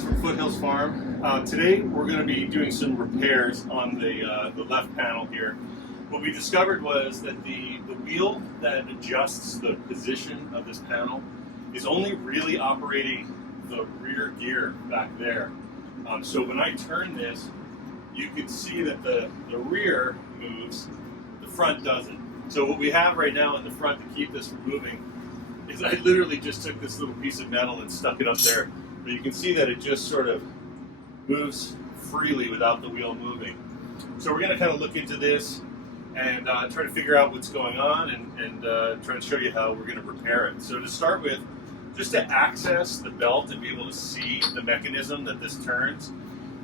Alex from Foothills Farm. Today we're going to be doing some repairs on the left panel here. What we discovered was that the wheel that adjusts the position of this panel is only really operating the rear gear back there. So when I turn this, you can see that the rear moves, the front doesn't. So what we have right now in the front to keep this from moving is I literally just took this little piece of metal and stuck it up there. But you can see that it just sort of moves freely without the wheel moving. So we're going to kind of look into this and try to figure out what's going on and try to show you how we're going to repair it. So to start with, just to access the belt and be able to see the mechanism that this turns,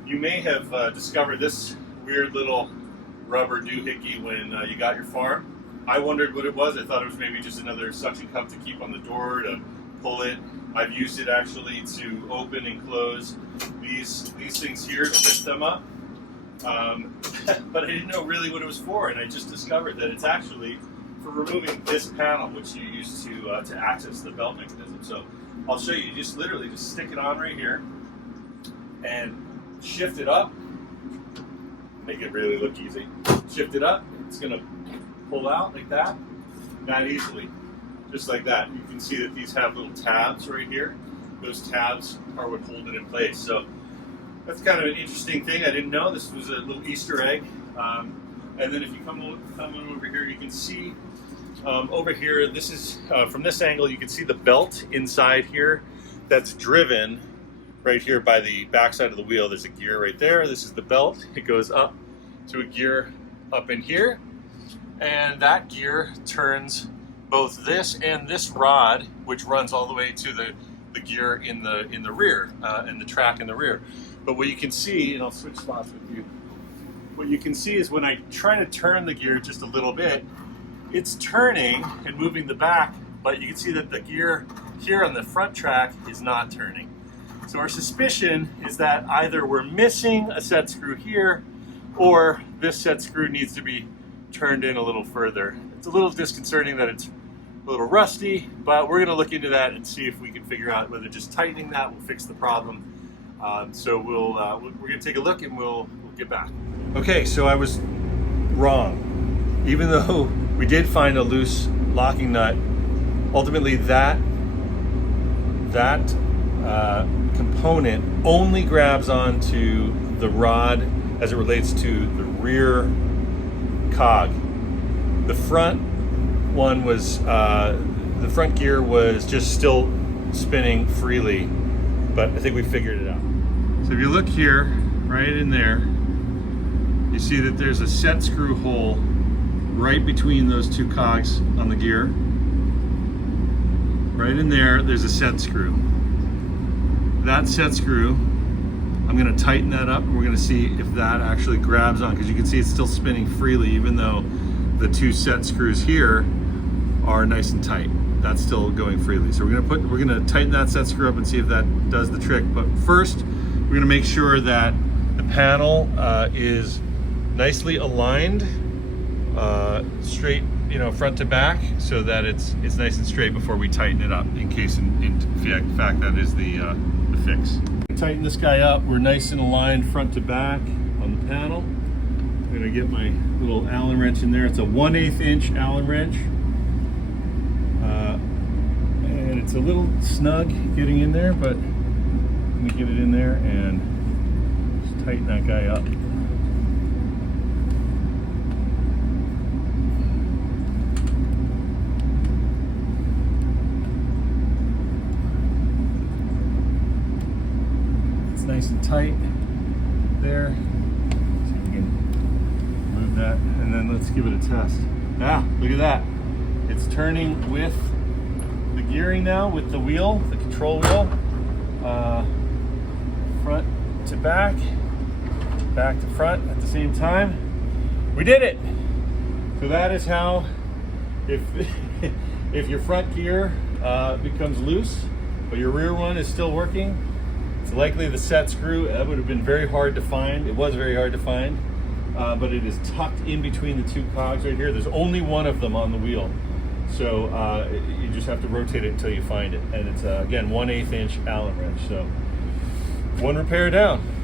you may have discovered this weird little rubber doohickey when you got your farm. I wondered what it was. I thought it was maybe just another suction cup to keep on the door to pull it. I've used it actually to open and close these things here to lift them up. But I didn't know really what it was for, and I just discovered that it's actually for removing this panel, which you use to access the belt mechanism. So I'll show you. Just literally just stick it on right here and shift it up. Make it really look easy. Shift it up. It's going to pull out like that easily, just like that. You can see that these have little tabs right here. Those tabs are what hold it in place. So that's kind of an interesting thing. I didn't know. This was a little Easter egg. And then if you come on over here, you can see over here, this is from this angle, you can see the belt inside here that's driven right here by the backside of the wheel. There's a gear right there. This is the belt. It goes up to a gear up in here, and that gear turns both this and this rod, which runs all the way to the gear in the rear and the track in the rear. But what you can see, and I'll switch spots with you, what you can see is when I try to turn the gear just a little bit, it's turning and moving the back, but you can see that the gear here on the front track is not turning. So our suspicion is that either we're missing a set screw here, or this set screw needs to be turned in a little further. It's a little disconcerting that it's a little rusty, but we're going to look into that and see if we can figure out whether just tightening that will fix the problem. So we're going to take a look and we'll get back. Okay, so I was wrong. Even though we did find a loose locking nut, ultimately that component only grabs onto the rod as it relates to the rear cog. The front one was, the front gear was just still spinning freely, but I think we figured it out. So if you look here, right in there, you see that there's a set screw hole right between those two cogs on the gear. Right in there, there's a set screw. That set screw, I'm going to tighten that up, and we're going to see if that actually grabs on, because you can see it's still spinning freely even though the two set screws here are nice and tight. That's still going freely. So we're going to tighten that set screw up and see if that does the trick. But first, we're going to make sure that the panel is nicely aligned, straight, front to back, so that it's nice and straight before we tighten it up. In case, in fact, that is the fix. Tighten this guy up. We're nice and aligned front to back on the panel. I'm going to get my little Allen wrench in there. It's a 1/8 inch Allen wrench. And it's a little snug getting in there, but let me get it in there and just tighten that guy up. It's nice and tight there. So you can move that, and then let's give it a test. Look at that. It's turning with the gearing now, with the wheel, the control wheel, front to back, back to front at the same time. We did it! So that is how, if your front gear becomes loose, but your rear one is still working, it's likely the set screw. That would have been very hard to find. It was very hard to find, but it is tucked in between the two cogs right here. There's only one of them on the wheel. So you just have to rotate it until you find it. And it's, again, 1/8 inch Allen wrench. So One repair down.